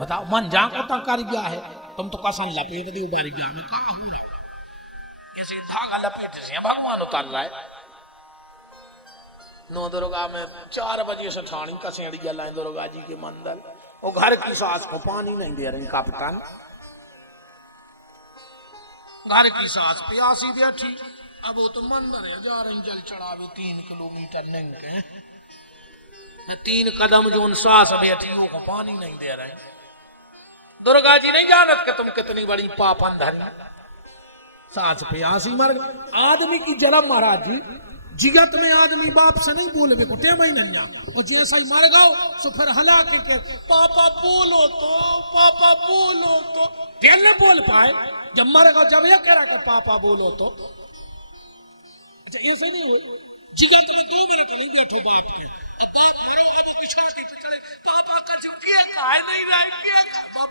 बताओ मन जा को कर गया है तुम तो कसन लपेट दी उबारी गया मैं कहा हूं किसी धागा लपेट से भगवान उतार रहा है नो दरोगा में 4 बजे से ठाणी कसेड़िया लाए दरोगा जी के मंदिर वो घर की सास को पानी नहीं दे रही कप्तान घर की सास प्यासी बैठी अब वो तो मंदिर है जा रही जल चढ़ावी 3 किलोमीटर नहीं के 3 कदम जो सास बैठी वो को पानी नहीं दे रहे दुर्गा जी नहीं जानत कि तुम कितनी बड़ी पापन धरी सास प्यासी मर आदमी की जन्म महाराज जी जिगत में आदमी बाप से नहीं बोले को टेम ही नहीं और जैसा ही मर गओ तो फिर हला के पापा बोलो तो पहले बोल पाए जब मर गओ जब ये करा तो पापा बोलो तो अच्छा ऐसे नहीं हुई जिगत में 2 मिनट नहीं बैठो बाप के पापा का जो किया काय नहीं रहा किया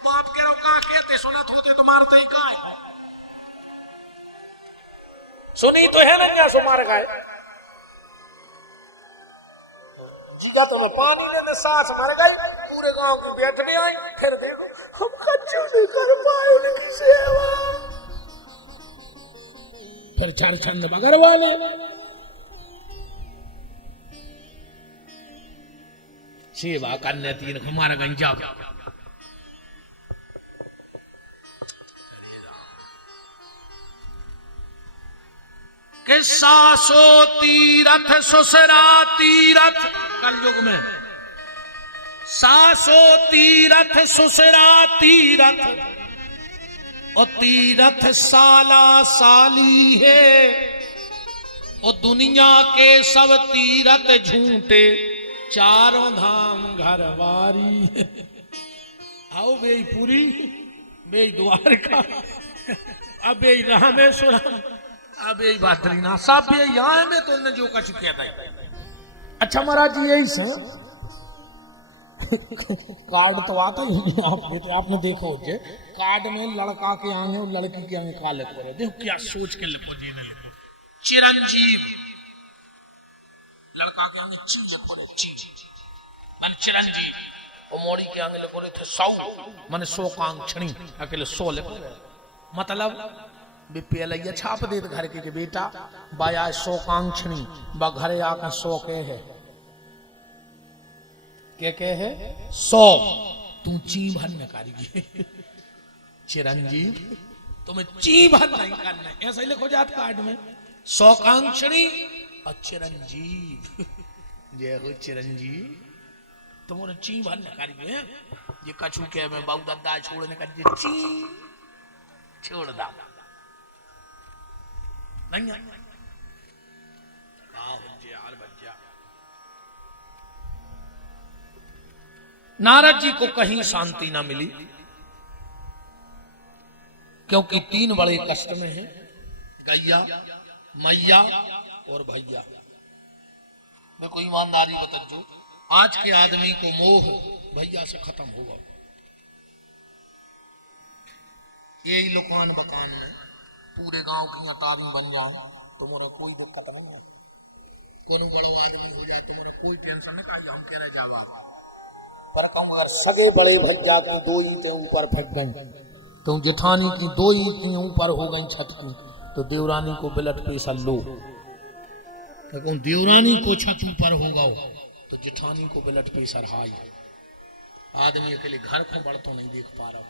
बाप के का कहते सुनत होते तो मारते ही काय सुनी तो है ना सो मार गए जिगा तो मैं पानी ने सास मर गई पूरे गांव की बैठने आई फिर देखो हम कच्चू नहीं कर पाए उनकी सेवा फिर चरचंद बगर वाले सेवा करने 3 हमारा गंजा के सासो तीरथ ससुरा तीरथ कलयुग में सासो तीरथ ससुरा तीरथ और तीरथ साला साली है और दुनिया के सब तीरथ झूठे 4 धाम घरवारी आओ बेई पूरी बेई द्वारका अब बेई रामेश्वरम अब यही बात ना सब ये यहाँ में तो उन्हें जो कुछ कहता है अच्छा महाराज जी यही से कार्ड तो आता ही नहीं तो आपने देखा हो कार्ड में लड़का के आगे और लड़की के आगे काले करे देखो क्या सोच के लिखो जी ने लिखो चिरंजीव लड़का के आगे ची लिखो रे ची मन चिरंजीव और मोड़ी के आगे लिखो रे थे 100 माने 100 कांक्षणी अकेले 100 लिखो मतलब बीपीएल छाप दे घर के बेटा बाया 100 कांक्षणी बा घरे आकर 100 के है के है 100 तू ची भर में करेगी चिरंजीव तुम्हें ची भर नहीं करना ऐसा ही लिखो जात कार्ड में 100 कांक्षणी और चिरंजीव जय हो चिरंजीव तुम्हारे ची भर में करेगी ये कछु के मैं बाबू दादा छोड़ने कर ची छोड़ दा नहीं नारद जी को कहीं शांति ना मिली क्योंकि 3 बड़े कष्ट में हैं गैया मैया और भैया मैं कोई ईमानदारी बता आज के आदमी को मोह भैया से खत्म हुआ यही लुकान बकान में पूरे गांव की ताबी बन जाओ तो मेरा कोई दिक्कत नहीं है कोई बड़ा आदमी हो जाए तो मेरा कोई टेंशन नहीं करता हम कह रहे जावा पर कम अगर सगे बड़े भैया की 2 ईंटें ऊपर फट गई तो जेठानी की 2 ईंटें ऊपर हो गई छत की तो देवरानी को ब्लड प्रेशर लो तो देवरानी को छत ऊपर होगा तो जेठानी को ब्लड प्रेशर हाई आदमी के लिए घर को बढ़ तो नहीं देख पा रहा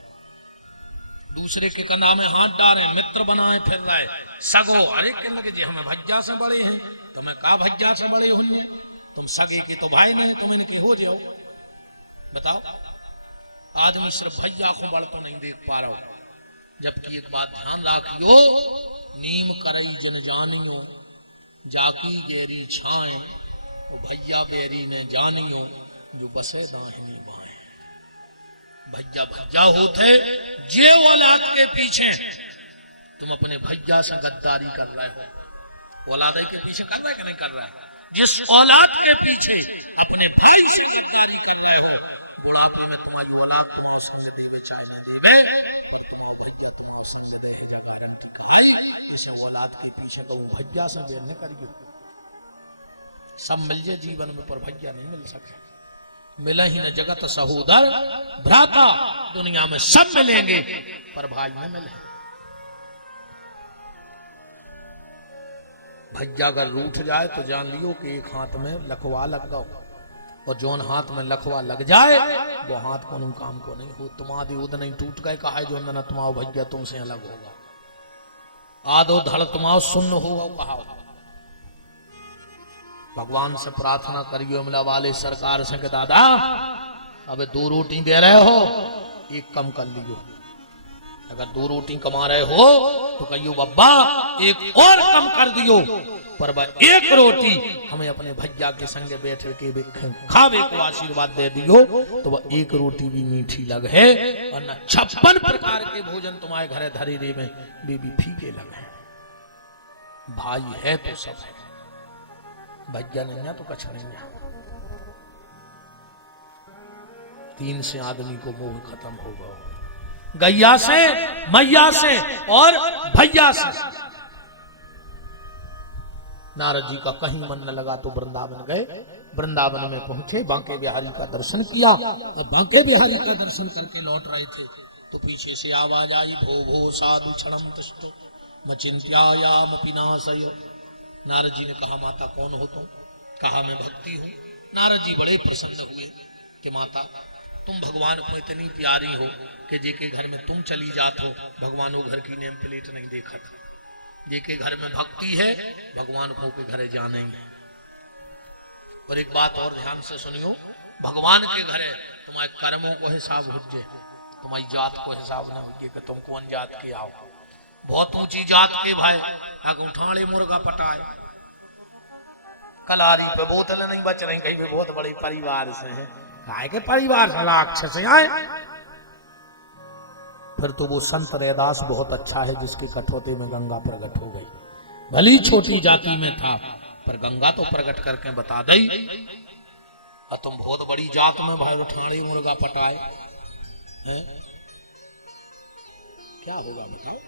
दूसरे के कंधा में हाथ डाले मित्र बनाए फिर रहे सगो हर एक के लगे जी हमें भज्जा से बड़े हैं तो मैं का भज्जा से बड़े हुए तुम सगे के तो भाई नहीं तुम इनके हो जाओ बताओ आदमी सिर्फ भैया को बढ़ तो नहीं देख पा रहा जबकि एक बात ध्यान रखियो नीम करई जन जानियो जाकी गेरी छाए भैया बेरी ने जानियो जो बसे दाहिनी बाएं भैया भैया होते जे औलाद के पीछे तुम अपने भैया से गद्दारी कर रहे हो औलाद के पीछे कर रहा है कि नहीं कर रहा है जिस औलाद के पीछे अपने भाई से गद्दारी कर रहे हो बुढ़ापे में तुम्हारी औलाद नहीं औलाद के पीछे तो भैया से बेर न करिए सब मिल जाए जीवन में पर भैया नहीं मिल सकता मिला ही न जगत सहोदर भ्राता दुनिया में सब मिलेंगे पर भाई न मिले। भैया अगर रूठ जाए तो जान लियो कि एक हाथ में लखवा लग गो, और जोन हाथ में लखवा लग जाए वो हाथ को नहीं काम को नहीं हो। तुम्हारी उद नहीं टूट गए कहा जो न तुम्हारा भैया तुमसे अलग होगा, आदो धड़ तुम्हारा सुन्न होगा कहा। भगवान से प्रार्थना करियो मिला वाले सरकार से कि दादा अबे 2 रोटी दे रहे हो, एक कम कर लियो। अगर 2 रोटी कमा रहे हो तो कहियो बब्बा एक और कम कर दियो, पर वह 1 रोटी हमें अपने भैया के संग बैठ के खावे को आशीर्वाद दे दियो, तो वह 1 रोटी भी मीठी लगे और न 56 प्रकार के भोजन तुम्हारे घरे धरे रे में भी फीके लगे। भाई है तो सब है, भैया नहीं है तो कछ नहीं है। 3 से आदमी को मोह खत्म होगा, गैया से, मैया से और भैया से। नारद जी का कहीं मन न लगा तो वृंदावन गए। वृंदावन में पहुंचे, बांके बिहारी का दर्शन किया। बांके बिहारी का दर्शन करके लौट रहे थे तो पीछे से आवाज आई, भो भो साधु क्षणम तिष्ठो मचिंत्यायाम पिनाशय। नारद जी ने कहा माता कौन हो तुम? कहा मैं भक्ति हूँ। नारद जी बड़े प्रसन्न हुए कि माता तुम भगवान को इतनी प्यारी हो कि जेके घर में तुम चली जात हो भगवान वो घर की नेम प्लेट नहीं देखा था। जेके घर में भक्ति है भगवान को के घरे जाने। और एक बात और ध्यान से सुनियो, भगवान के घरे तुम्हारे कर्मों को हिसाब हुज्जे, तुम्हारी जात को हिसाब ना हुज्जे कि तुम कौन जात के आओ। बहुत ऊंची जात के भाई उठाड़े मुर्गा पटाए, कलारी पे बोतल नहीं बच रही, कहीं भी बहुत बड़े परिवार से है, काय के परिवार से राक्षस आए। फिर तो वो संत रैदास बहुत अच्छा है जिसके कठौते में गंगा प्रकट हो गई। भली छोटी जाति में था पर गंगा तो प्रकट करके बता दई। और तुम बहुत बड़ी जात में भाई उठाड़ी मुर्गा पटाए हैं, क्या होगा बताओ।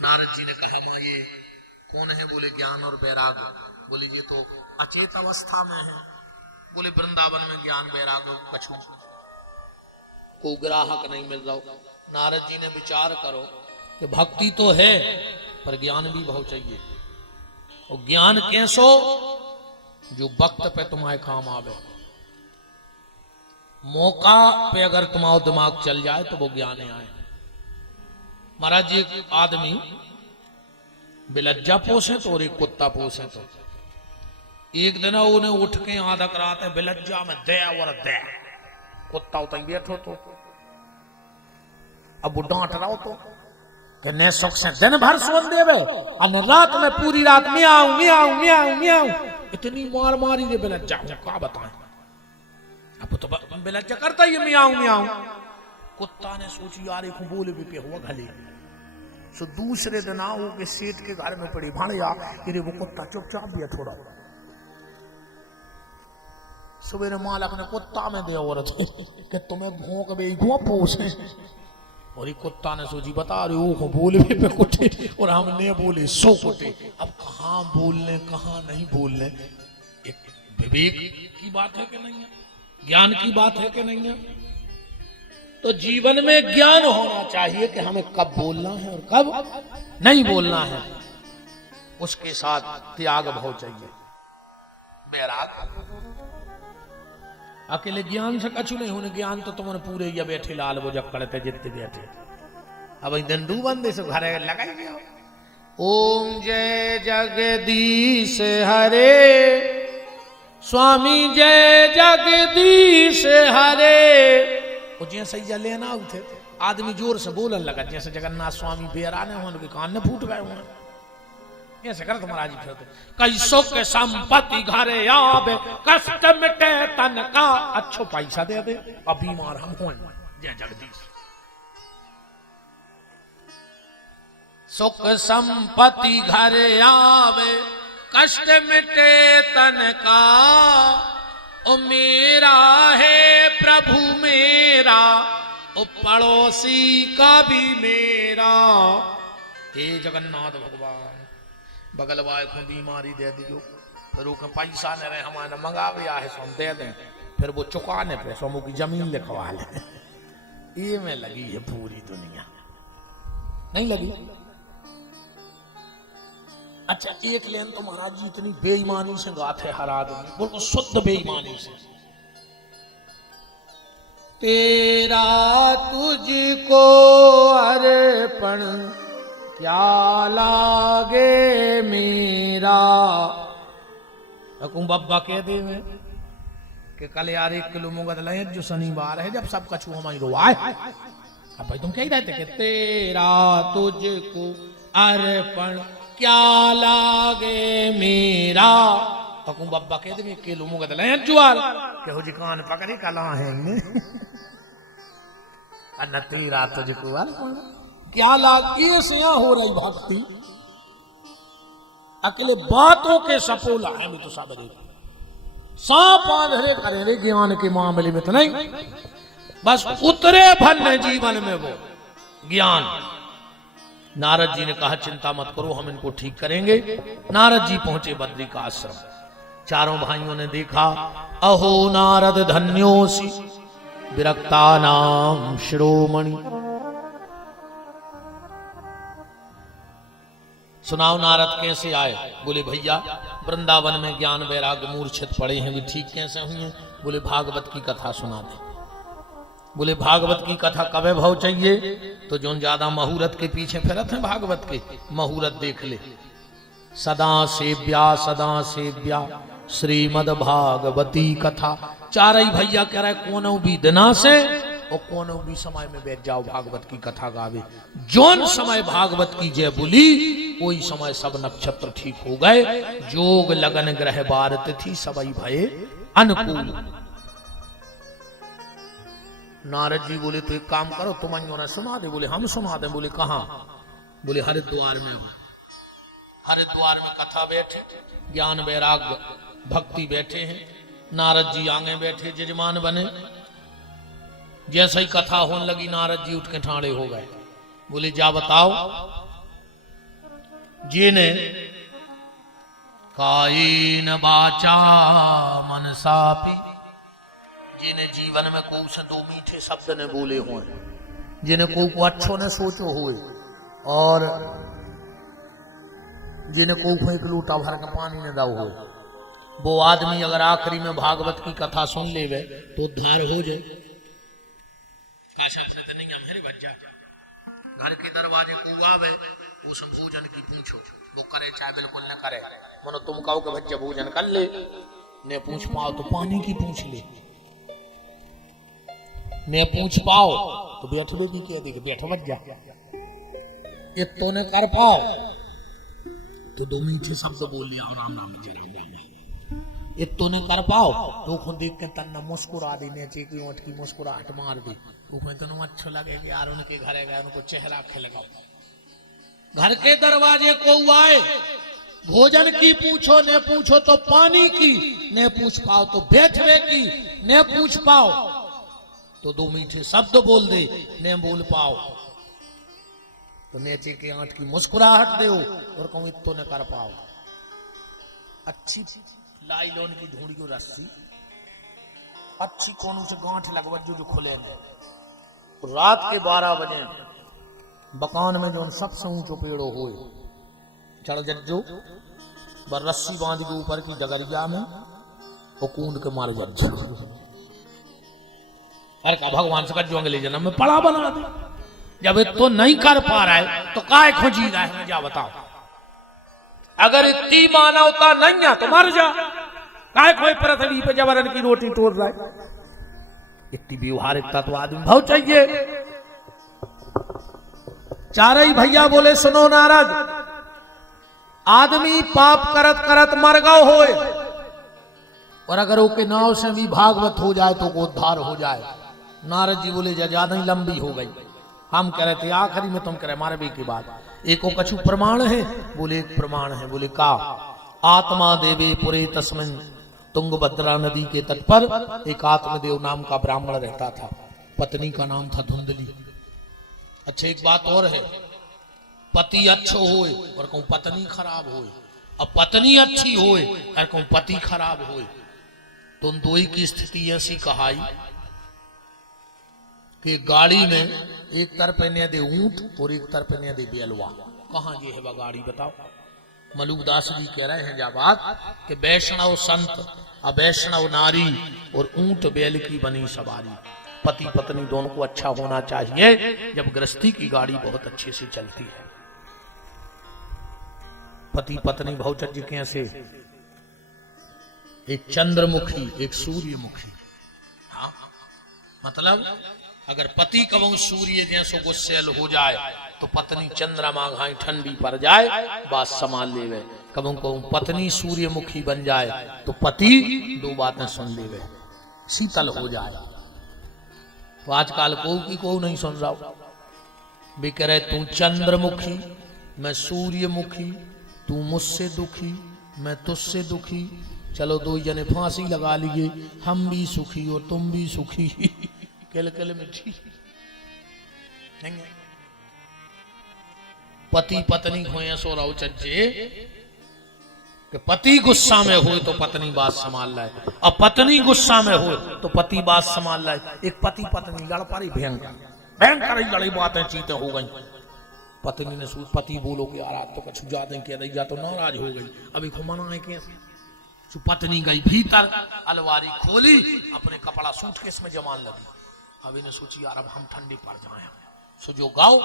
नारद जी ने कहा मां ये कौन है? बोले ज्ञान और वैराग। बोले ये तो अचेत अवस्था में है। बोले वृंदावन में ज्ञान वैराग कछु को ग्राहक नहीं मिल रहा। नारद जी ने विचार करो कि भक्ति तो है पर ज्ञान भी बहुत चाहिए। और ज्ञान कैसो? जो वक्त पे तुम्हारे काम आवे। मौका पे अगर तुम्हारा दिमाग चल जाए तो वो ज्ञान आए। महाराज जी एक आदमी बिलज्जा पोसे तो और एक कुत्ता पोसे तो एक दिन उन्हें उठ के आधा कराते बिलज्जा में दे और दे, कुत्ता उतर बैठो तो अब वो डांट रहा हो तो कहने सुख से दिन भर सोन देवे और रात में पूरी रात मियाऊं मियाऊं मियाऊं मियाऊं इतनी मार मारी रे बिलज्जा क्या बताएं। अब तो बिलज्जा करता ही मियाऊं मियाऊं। कुत्ता ने सोची यार एक बोल भी पे हुआ घले। सो दूसरे दिन आओ के सेठ के घर में पड़ी भाड़िया कि वो कुत्ता चुपचाप दिया थोड़ा। सवेरे मालक ने कुत्ता में दे औरत कि तुम्हें भोंक बे घुआ पोसे। और ये कुत्ता ने सोची बता रहे वो बोले पे कुटे और हमने बोले सो कुटे। अब कहाँ बोलने कहाँ नहीं बोलने, एक विवेक की बात है कि नहीं है, ज्ञान की बात है कि नहीं है। तो जीवन में ज्ञान होना चाहिए कि हमें कब बोलना है और कब नहीं बोलना है। उसके साथ त्याग भाव चाहिए, वैराग। अकेले ज्ञान से कछु नहीं होने। ज्ञान तो तुम्हारे पूरे या बैठे लाल वो जब करते जितने बैठे। अब दंडू बंदे से घर लगाई गया। ओम जय जगदीश हरे स्वामी जय जगदीश हरे। वो जैसे ही लेना उठे आदमी जोर से बोलन लगा जैसे जगन्नाथ स्वामी बेराने हो उनके कान में फूट गए हुए। ऐसे कर महाराज जी फिर कई सुख संपत्ति घरे आवे कष्ट मिटे तन का। अच्छो पैसा दे दे अब बीमार हम हो जय जगदीश। सुख संपत्ति घरे आवे कष्ट मिटे तन का। ओ मेरा है प्रभु मेरा ओ पड़ोसी का भी मेरा। हे जगन्नाथ भगवान बगल वाले को बीमारी दे दियो फिर पैसा न रहे हमारे मंगावे आहे सो दे दें फिर वो चुकाने पे सोमू की जमीन लिखवा ले। ये में लगी है पूरी दुनिया, नहीं लगी? अच्छा एक लेन तो महाराज जी इतनी बेईमानी से गाते हर आदमी, बिल्कुल शुद्ध बेईमानी से। तेरा तुझको अर्पण क्या लागे मेरा। अकुम बब्बा कह दे में कि कल यार 1 किलो मूंग दलाए जो शनिवार है जब सब कछु हमारी रोआए। अब भाई तुम कह ही रहते कि तेरा तुझको अर्पण क्या लागे मेरा। अकुम बब्बा कह दे 1 किलो मूंग दलाए जुआर के हो जी कान पकड़ी कला है न तेरा तुझको अर्पण क्या लागे। से हो रही भक्ति अकेले बातों के सपोला है तो सब सांप आंधरे करे ज्ञान के मामले में तो नहीं, बस उतरे भन्न जीवन में वो ज्ञान। नारद जी ने कहा चिंता मत करो हम इनको ठीक करेंगे। नारद जी पहुंचे बद्री का आश्रम। चारों भाइयों ने देखा अहो नारद धन्योसी विरक्ता नाम शिरोमणि। सुनाओ नारद कैसे आए? बोले भैया वृंदावन में ज्ञान वैराग्य मूर्छित पड़े हैं, भी ठीक कैसे हुए? बोले भागवत की कथा सुना दे। बोले भागवत की कथा कब भाव चाहिए? तो जो ज्यादा मुहूर्त के पीछे फिरत है भागवत के, मुहूर्त देख ले। सदा सेव्या श्रीमद भागवती कथा। चार ही भैया कह रहे कोनो भी दिना से और कोनो भी समय में बैठ जाओ भागवत की कथा गावे। जौन समय भागवत की जय बोली कोई समय सब नक्षत्र ठीक हो गए, जोग लगन ग्रह बार तिथि सबई भये अनुकूल। नारद जी बोले तो एक काम करो तुम ना सुना दे। बोले हम सुना दे। बोले कहाँ? बोले हरिद्वार में। हरिद्वार में कथा बैठे, ज्ञान वैराग्य भक्ति बैठे हैं। नारद जी आगे बैठे जजमान बने। जैसे ही कथा होने लगी नारद जी उठ के ठाड़े हो गए। बोले जा बताओ जिने कायेन वाचा मनसापि, जिन्हें जीवन में कोई से 2 मीठे शब्द ने बोले हुए, जिन्हें को अच्छो ने सोचो हुए और जिन्हें को एक लूटा भर के पानी ने दाओ हुए, वो आदमी अगर आखिरी में भागवत की कथा सुन ले तो उद्धार हो जाए। तो नहीं हम बच्चा घर के दरवाजे को आवे उस भोजन की पूछो, वो करे चाहे बिल्कुल न करे। मनो तुम कहो कि बच्चे भोजन कर ले, ने पूछ पाओ तो पानी की पूछ ले, ने पूछ पाओ तो बैठवे भी कह दे बैठो मत जा। ये तो ने कर पाओ तो 2 मीठे शब्द बोल लिया और राम नाम जय राम राम। ये तो ने कर पाओ तो खुद देख के तन्ना मुस्कुरा देने चाहिए, ओठ की मुस्कुराहट मार दी। उसमें तो अच्छा लगे कि यार उनके घर गए उनको चेहरा खिलगाओ। घर के दरवाजे को आए भोजन की पूछो, ने पूछो तो पानी की, ने पूछ पाओ तो बैठवे की, ने पूछ पाओ तो 2 मीठे शब्द बोल दे, ने बोल पाओ तो नीचे के आंट की मुस्कुराहट दे और कहूं इतो ने कर पाओ। अच्छी लाइलोन की ढूंढी को रस्सी अच्छी कोनों से गांठ लगवा जो खुले ने। रात के 12 बजे बकान में जो सबसे ऊंचो पेड़ो हुए चढ़ जज्जो बर रस्सी बांध के ऊपर की डगरिया में और कूद के मारे जज्जो। अरे का भगवान से कज्जो अगले जन्म में पड़ा बना दे। जब तो नहीं कर पा रहा है तो काय खोजी रहा है? जा बताओ। अगर इतनी मानवता नहीं है तो मर जा। काय कोई पृथ्वी पे जबरन की रोटी तोड़ रहा है? इतनी व्यवहारिकता तो आदमी भाव चाहिए। चारई भैया बोले सुनो नारद, आदमी पाप करत करत मर गओ होए और अगर ओके नाव से भी भागवत हो जाए तो वो उद्धार हो जाए। नारद जी बोले ज्यादा ही लंबी हो गई, हम कह रहे थे आखिरी में तुम कह रहे मारवे की बात। एको कछु प्रमाण है? बोले एक प्रमाण है। बोले का? आत्मा देवे पुरे तस्मिन, तुंगभद्रा नदी के तट पर एक आत्मदेव नाम का ब्राह्मण रहता था, पत्नी का नाम था धुंधली। अच्छा एक बात और है, पति अच्छो होए और कहूं पत्नी खराब होए, अब पत्नी अच्छी होए और कहूं पति खराब होए तो उन दो ही की स्थिति ऐसी कहाई कि गाड़ी में एक तरफ ने दे ऊंट और एक तरफ ने दे बेलवा। कहां ये है वह गाड़ी बताओ। मलुकदास जी कह रहे हैं जब बात कि वैष्णव संत अवैष्णव नारी और ऊंट बैल की बनी सवारी। पति पत्नी दोनों को अच्छा होना चाहिए जब गृहस्थी की गाड़ी बहुत अच्छे से चलती है। पति पत्नी बहुचर्य कैसे, एक चंद्रमुखी एक सूर्यमुखी। हाँ मतलब अगर पति कबू सूर्य जैसो गुस्सेल हो जाए तो पत्नी चंद्रमा घाई ठंडी पड़ जाए बात संभाल लेवे। कबू कबू पत्नी सूर्यमुखी बन जाए तो पति दो बातें सुन लेवे, शीतल हो जाए। तो आजकल को नहीं सुन रहा। वे कह रहे तू चंद्रमुखी मैं सूर्यमुखी, तू मुझसे दुखी मैं तुझसे दुखी, चलो दो जने फांसी लगा लिए, हम भी सुखी और तुम भी सुखी। केल केल मिठी। पति पत्नी खोए सो रहो चज्जे कि पति गुस्सा में हो तो पत्नी बात संभाल लाए और पत्नी गुस्सा में हो तो पति बात संभाल लाए। एक पति पत्नी लड़ पड़ी, भयंकर भयंकर ही लड़ी, बातें चीतें हो गई। पत्नी ने सोच पति बोलो कि यार तो कुछ ज्यादा कह रही या तो नाराज हो गई, अभी को मना कैसे। पत्नी गई भीतर, अलमारी खोली, अपने कपड़ा सूटकेस में जमान लगी। अभी ने सोची यार अब हम ठंडी पड़ जाए। सो जो गाओ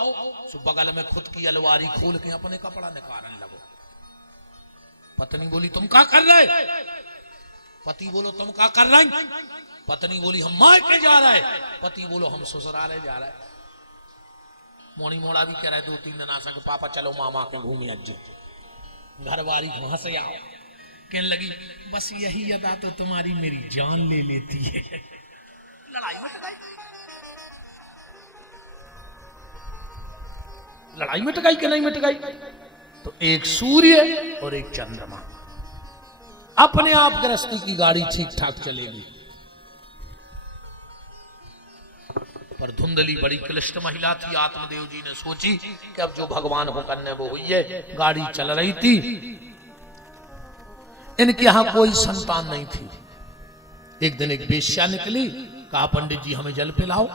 सो बगल में खुद की अलमारी खोल के अपने कपड़ा निकालने लगो। पत्नी बोली तुम क्या कर रहे? पति बोलो तुम क्या कर रहे? पत्नी बोली हम मायके जा रहे। पति बोलो हम ससुराले जा रहे। मोनी मोड़ा भी कह रहा है 2-3 दिन आशा के पापा चलो मामा के घूमे अज्जी। घर वाली वहां से आओ, कहने लगी बस यही अदा तो तुम्हारी मेरी जान ले लेती है। लड़ाई मिट गई, लड़ाई मिट गई कि नहीं मिट गई? तो एक सूर्य और एक चंद्रमा, अपने आप गृहस्थी की गाड़ी ठीक ठाक चलेगी। पर धुंधली बड़ी क्लिष्ट महिला थी। आत्मदेव जी ने सोची कि अब जो भगवान को करने वो हुई है। गाड़ी चल रही थी, इनके यहां कोई संतान नहीं थी। एक दिन एक वेश्या निकली, कहा पंडित जी हमें जल पिलाओ।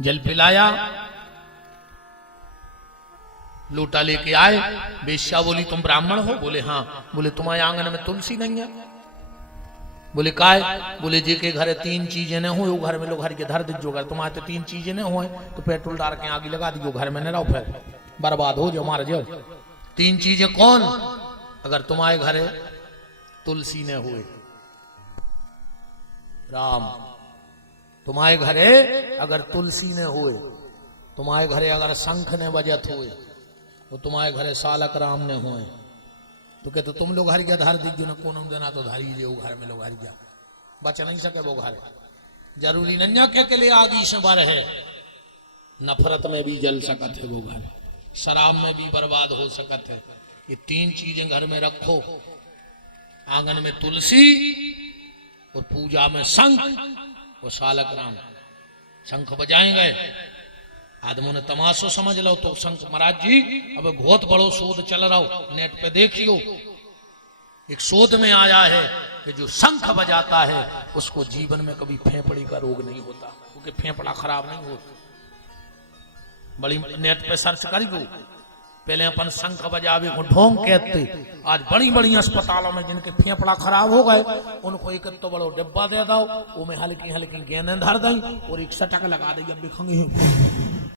जल पिलाया, लोटा लेके आए। वेश्या बोली तुम ब्राह्मण हो? बोले हाँ। बोले तुम्हारे आंगन में तुलसी नहीं है? बोले काय? बोले जी के घर 3 चीजें न हो, घर में लोग घर के धर दीजो। घर तुम्हारे तो 3 चीजें न हो तो पेट्रोल डाल के आगे लगा दीजिए, घर में न रहो, फिर बर्बाद हो जाओ, मार जाओ। 3 चीजें कौन? अगर तुम्हारे घर तुलसी ने हुए, राम तुम्हारे घरे अगर तुलसी ने हुए, तुम्हारे घरे अगर शंख ने बजत हुए, तो तुम्हारे घरे सालक राम ने हुए। तो कहते तुम लोग घर के धार दीजिए ना, कौन देना तो धारी जो घर में लोग घर जा बच नहीं सके वो घर। जरूरी नहीं के लिए आगी से बार है, नफरत में भी जल सकत है वो घर, शराब में भी बर्बाद हो सकत है। ये 3 चीजें घर में रखो, आंगन में तुलसी और पूजा में शंख और सालक राम। शंख बजाएंगे, आदमों ने तमाशो समझ लो तो शंख महाराज जी अब बहुत बड़ो शोध चल रहा हो, नेट पे देखियो। एक शोध में आया है कि जो शंख बजाता है उसको जीवन में कभी फेफड़े का रोग नहीं होता, क्योंकि फेफड़ा खराब नहीं होता। बड़ी नेट पे सर्च करियो, पहले अपन शंख बजावे को ढोंग कहते, आज बड़ी बड़ी अस्पतालों में जिनके फेफड़ा खराब हो गए उनको एक तो बड़ो डिब्बा दे दो, वो में हल्की हल्की गेंदें धर दी और एक सटक लगा दी, अब भी खंगी